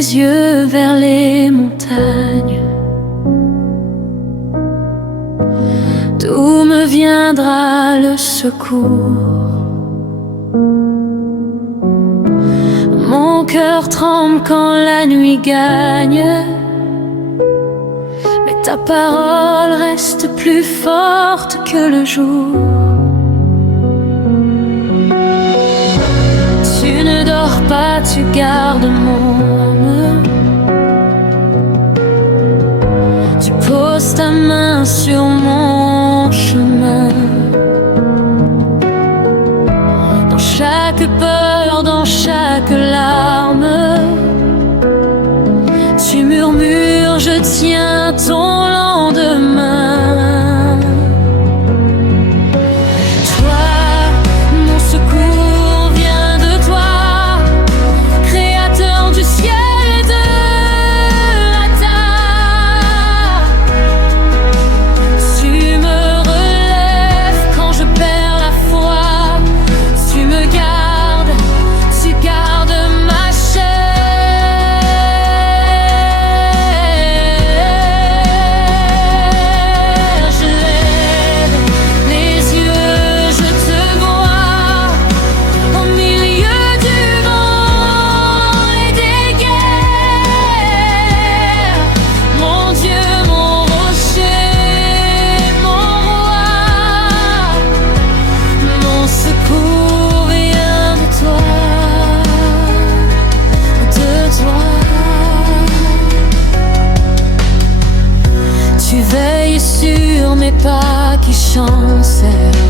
les yeux vers les montagnes. D'où me viendra le secours? Mon cœur tremble quand la nuit gagne, mais ta parole reste plus forte que le jour. Tu ne dors pas, tu gardes mon âme. Tu poses ta main sur mon chemin. Dans chaque peur, dans chaque larme, tu murmures, je tiens ton lendemain. Toi, mon secours vient de toi, créateur du ciel et de la terre. Tu me relèves quand je perds la foi. Tu me gardes, tu gardes ma chair. Je lève les yeux, je te vois au milieu du vent et des guerres. Mon Dieu, mon rocher, mon roi, mon secours vient de toi, de toi. Tu veilles sur mes pas qui chancellent,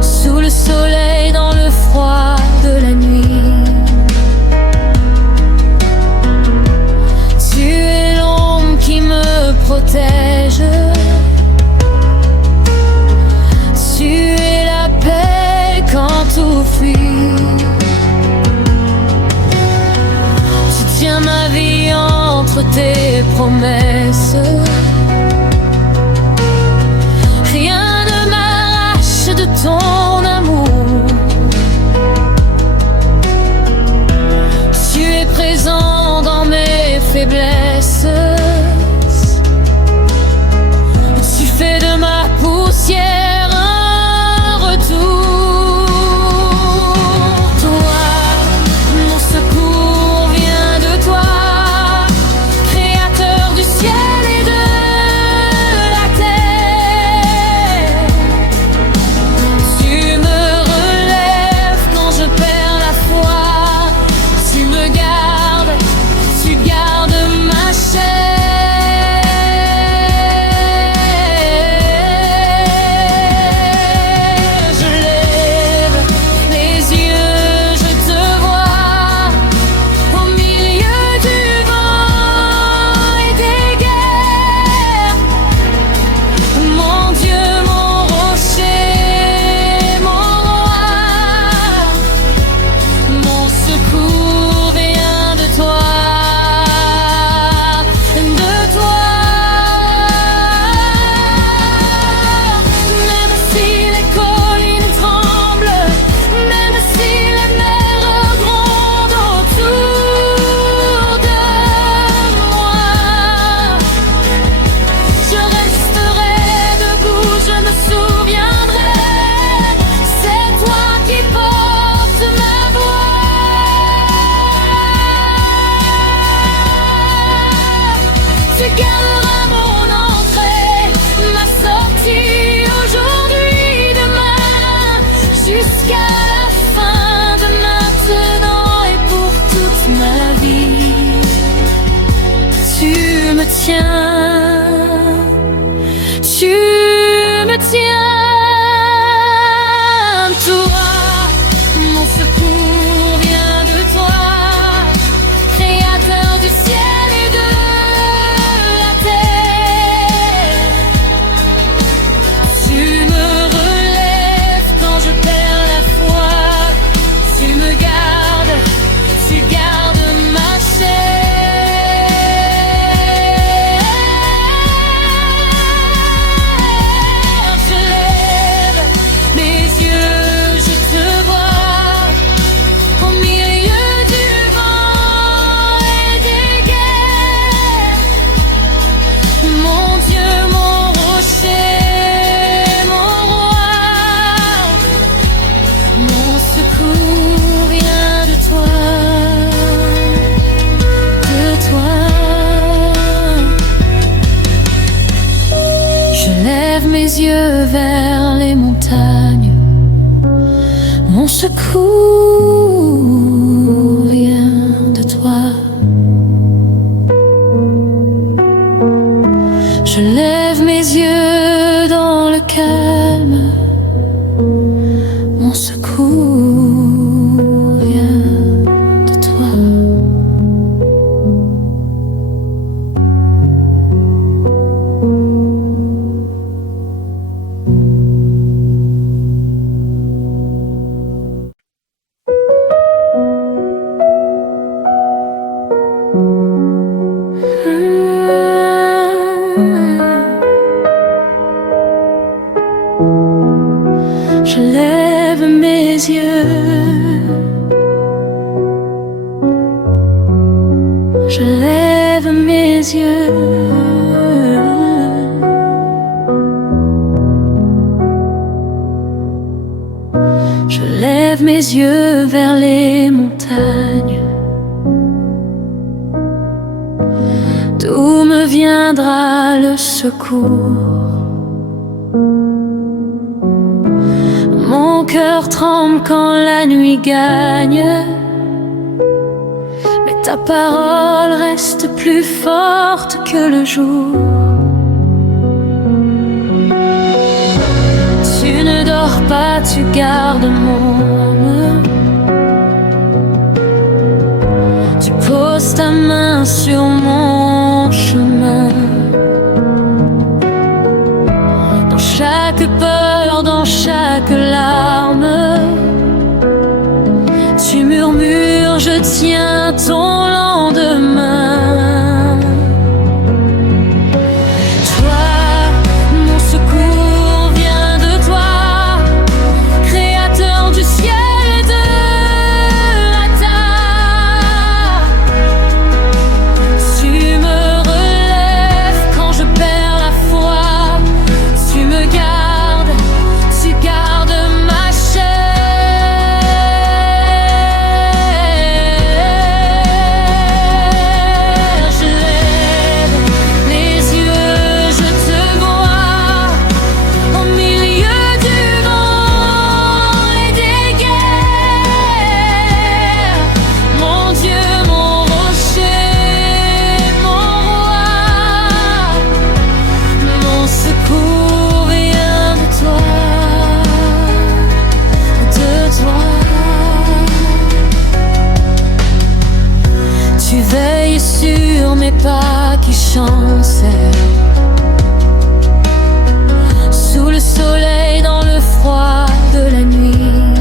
sous le soleil, dans le froid de la nuit. Tu es l'ombre qui me protège. Tu es la paix quand tout fuit. Tu tiens ma vie entre tes promesses. Rien ne m'arrache de ton amour. Tu es présent dans mes faiblesses. Tu fais de ma poussière un retour. Toi, mon secours vient de toi, créateur du ciel et de la terre. Tu me relèves quand je perds la foi. Tu me gardes, tu gardes ma chair. Je lève les yeux, je te vois au milieu du vent et des guerres. Mon Dieu, mon rocher, mon roi, mon secours vient de toi, de toi. Même si les collines tremblent, même si les mers grondent autour de moi, je resterai debout, je me souviendrai. C'est toi qui portes ma voix. Tu garderas mon entrée, ma sortie, aujourd'hui, demain, jusqu'à la fin de maintenant et pour toute ma vie. Tu me tiens, tu me tiens. Toi, mon secours vient de toi, créateur du ciel et de la terre. Tu me relèves quand je perds la foi. Tu me gardes, tu gardes ma chair. yeux vers les montagnes. Mon secours vient de toi. Je lève mes yeux dans le calme. Mon secours vient de toi. Je lève mes yeux, je lève mes yeux. Je lève mes yeux vers les montagnes. D'où me viendra le secours? Mon cœur tremble quand la nuit gagne, mais ta parole reste plus forte que le jour. Tu ne dors pas, tu gardes mon âme. Tu poses ta main sur mon chemin. Dans chaque peur, dans chaque larme, tu murmures, je tiens ton lendemain. Toi, mon secours vient de toi, créateur du ciel et de la terre. Tu me relèves quand je perds la foi. Tu me gardes, tu gardes ma chair. Je lève les yeux, je te vois au milieu du vent et des guerres. Mon Dieu, mon rocher, mon roi, mon secours vient de toi, de toi. Tu veilles sur mes pas qui chancellent, sous le soleil, dans le froid de la nuit.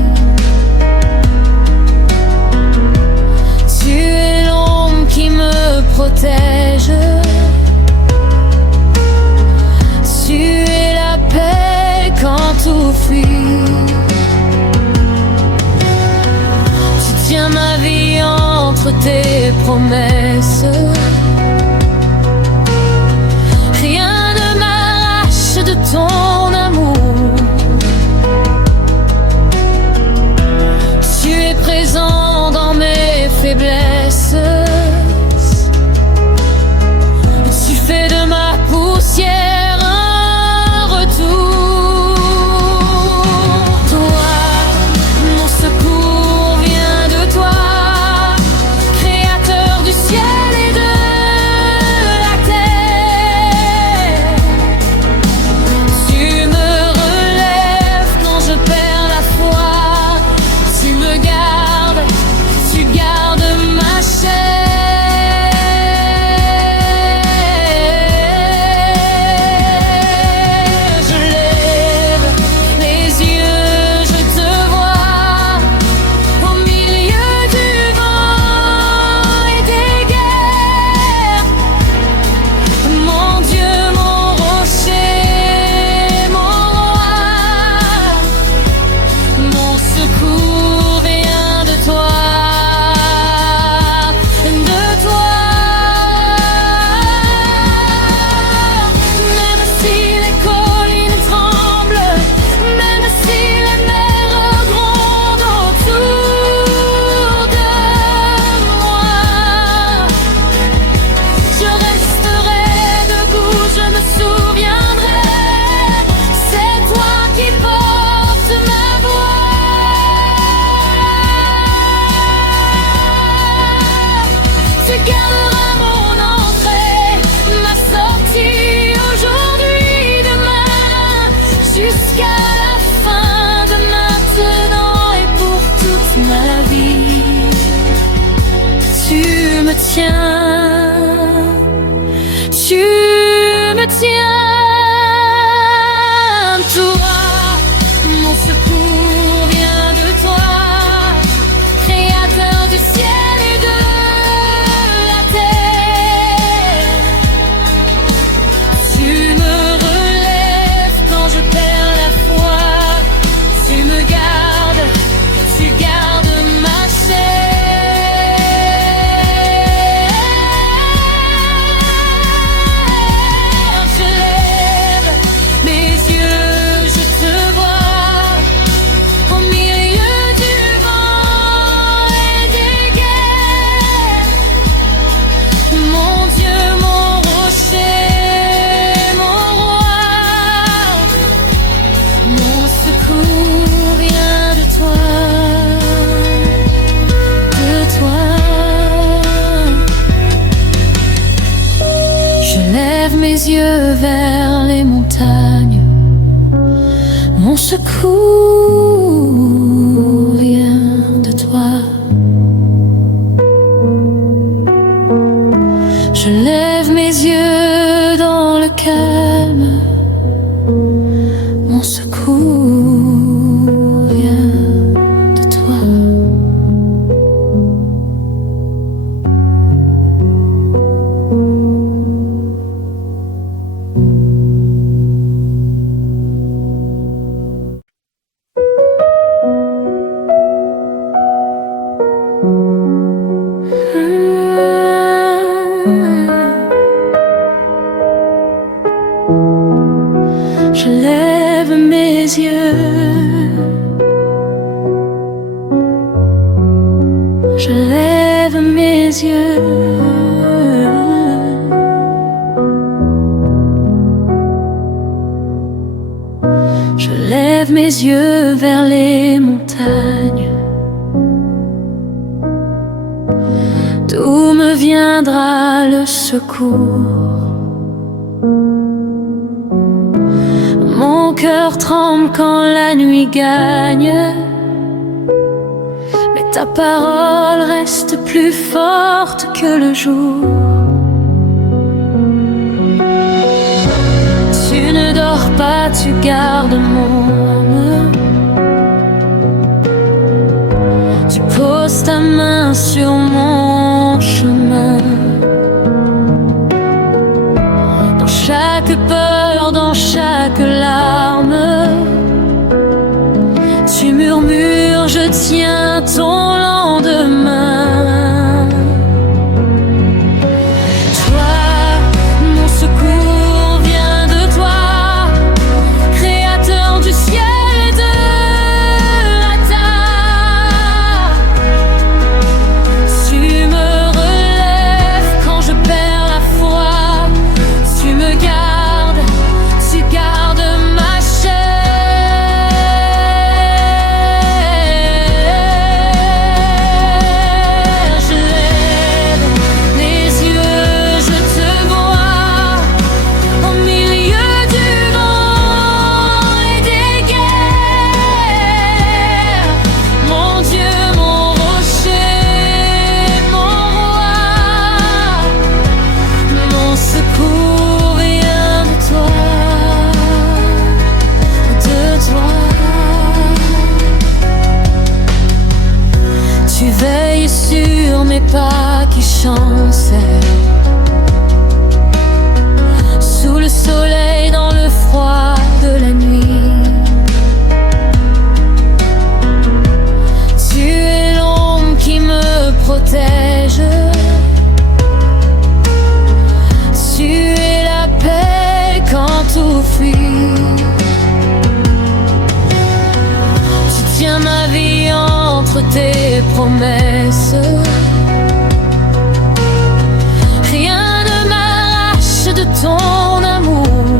Tu es l'ombre qui me protège. Tu es la paix quand tout fuit. Tu tiens ma vie entre tes promesses. Rien ne m'arrache de ton amour. Tu es présent dans mes faiblesses. Tu fais de ma poussière un retour. Toi, mon secours vient de toi, créateur du ciel et de gardera mon entrée, ma sortie aujourd'hui, demain, jusqu'à la fin de maintenant et pour toute ma vie. Tu me tiens, tu me tiens. Toi, mon secours vient de toi, Créateur du ciel et de la terre. Tu me relèves quand je perds la foi, tu me gardes, tu gardes ma chair. Je lève mes yeux, je te vois au milieu du vent et des guerres. Mon Dieu, mon rocher, mon roi, mon secours vient de toi, de toi. Je lève mes yeux vers les montagnes, mon secours vient de toi. Je lève mes yeux dans le calme, mon secours vient de toi. Je lève mes yeux, je lève mes yeux. Je lève mes yeux vers les montagnes. D'où me viendra le secours? Mon cœur tremble quand la nuit gagne, mais ta parole reste plus forte que le jour. Tu ne dors pas, tu gardes mon âme. Tu poses ta main sur mon chemin. Dans chaque peur, dans chaque larme, tu murmures, je tiens ton lendemain. Toi, mon secours vient de toi, Créateur du ciel et de la terre. Tu me relèves quand je perds la foi, tu me gardes, tu gardes ma chair. Je lève les yeux, je te vois au milieu du vent et des guerres. Mon Dieu, mon rocher, mon roi, mon secours vient de toi, de toi. Tu veilles sur mes pas qui chancellent, sous le soleil, dans le froid de la nuit. Tu es l'ombre qui me protège, tu es la paix quand tout fuit. Tu tiens ma vie entre tes promesses. Rien ne m'arrache de ton amour.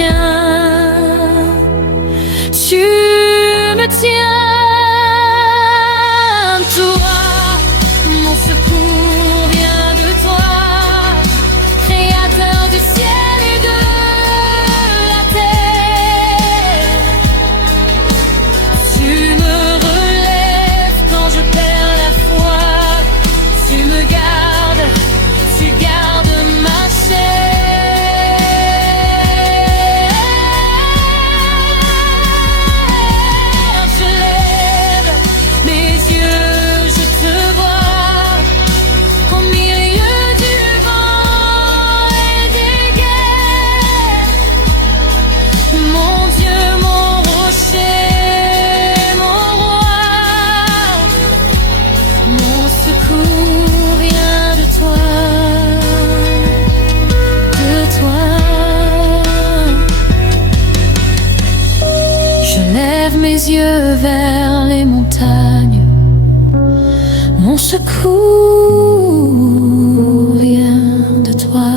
tiens, tu me tiens. Toi, mon secours vient de toi, Créateur du ciel et de la terre. Tu me relèves quand je perds la foi, tu me gardes, tu gardes ma chair. Je lève mes yeux, je te vois, au milieu du vent et des guerres. Mon Dieu, mon rocher, mon roi, mon secours vient de toi, de toi. Je lève mes yeux vers les montagnes, mon secours vient de toi.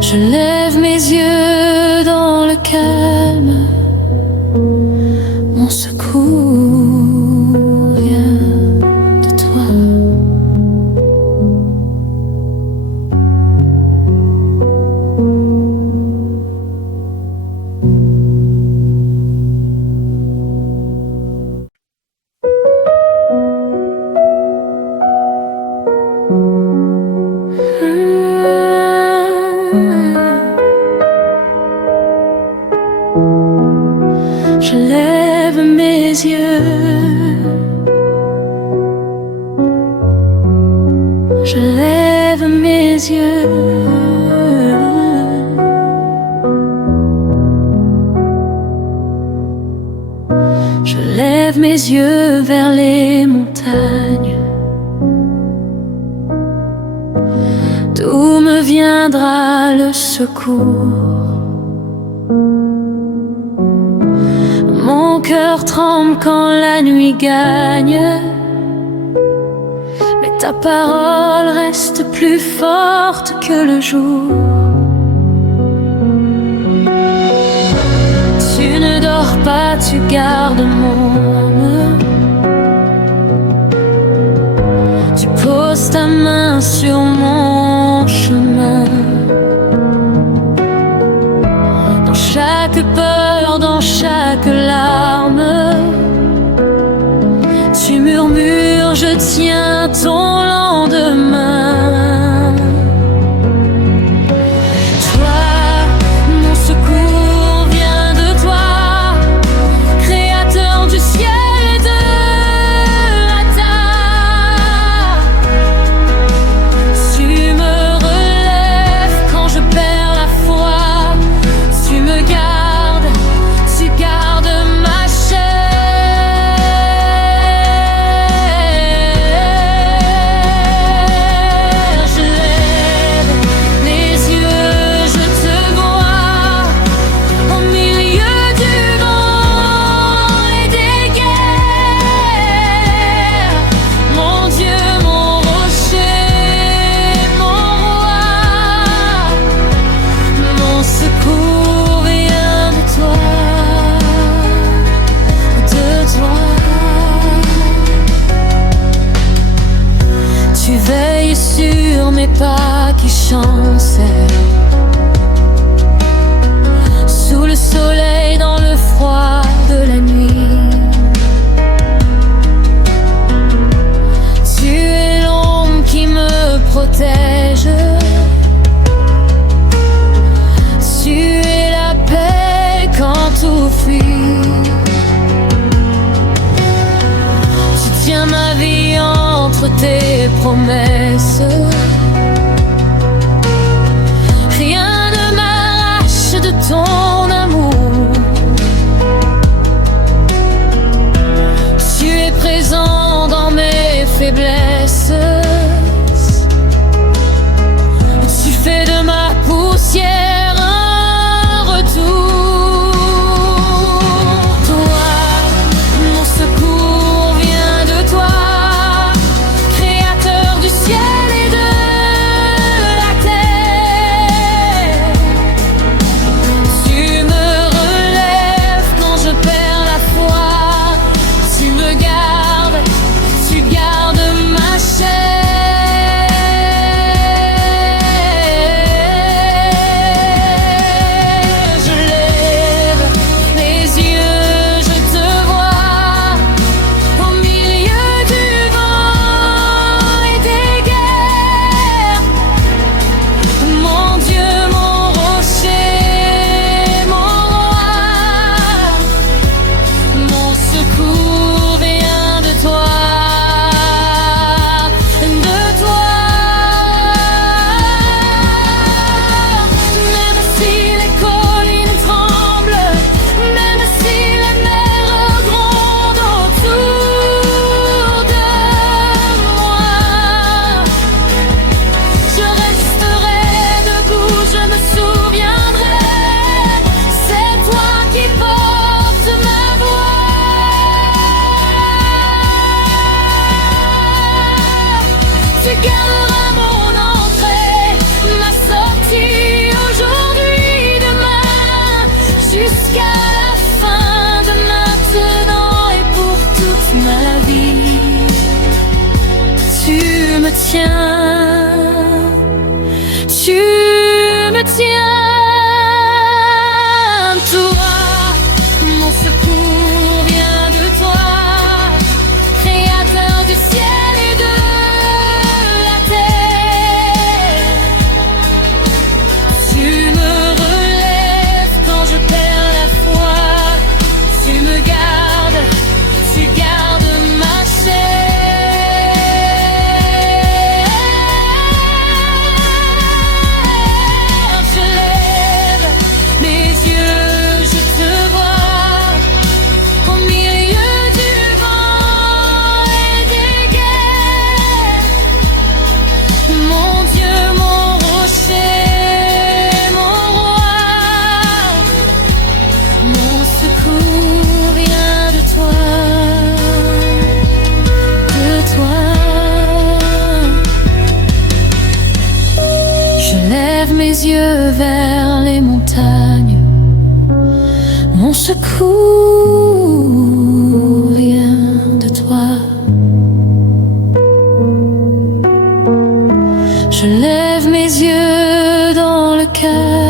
Je lève mes yeux dans le calme, mon secours vient de toi. Je lève mes yeux, je lève mes yeux. Je lève mes yeux vers les montagnes. D'où me viendra le secours? Mon cœur tremble quand la nuit gagne, mais ta parole reste plus forte que le jour. Tu ne dors pas, tu gardes mon âme. Tu poses ta main sur mon chemin. Dans chaque peur, dans chaque larme, tu murmures, je tiens ton lendemain. Toi, mon secours vient de toi, Créateur du ciel et de la terre. Tu me relèves quand je perds la foi, tu me gardes, tu gardes ma chair. Je lève les yeux, je te vois, au milieu du vent et des guerres. Mon Dieu, mon rocher, mon roi, mon secours vient de toi, de toi. Tu veilles sur mes pas qui chancellent, sous le soleil, dans le froid de la nuit. Tu es l'ombre qui me protège, tu es la paix quand tout fuit. Tu tiens ma vie entre tes promesses. Rien ne m'arrache de ton amour. Tu es présent dans mes faiblesses. Tu fais de ma poussière un retour. Toi, mon secours vient de toi, Créateur du ciel et de tiens, tu me tiens. Toi, mon secours vient de toi, Créateur du ciel et de la terre. Tu me relèves quand je perds la foi, tu me gardes, tu gardes ma chair. Je lève mes yeux, je te vois au milieu du vent et des guerres. Mon Dieu, mon rocher, mon roi, mon secours vient de toi, de toi. Je lève mes yeux vers les montagnes, mon secours vient de toi. Je lève mes yeux dans le cœur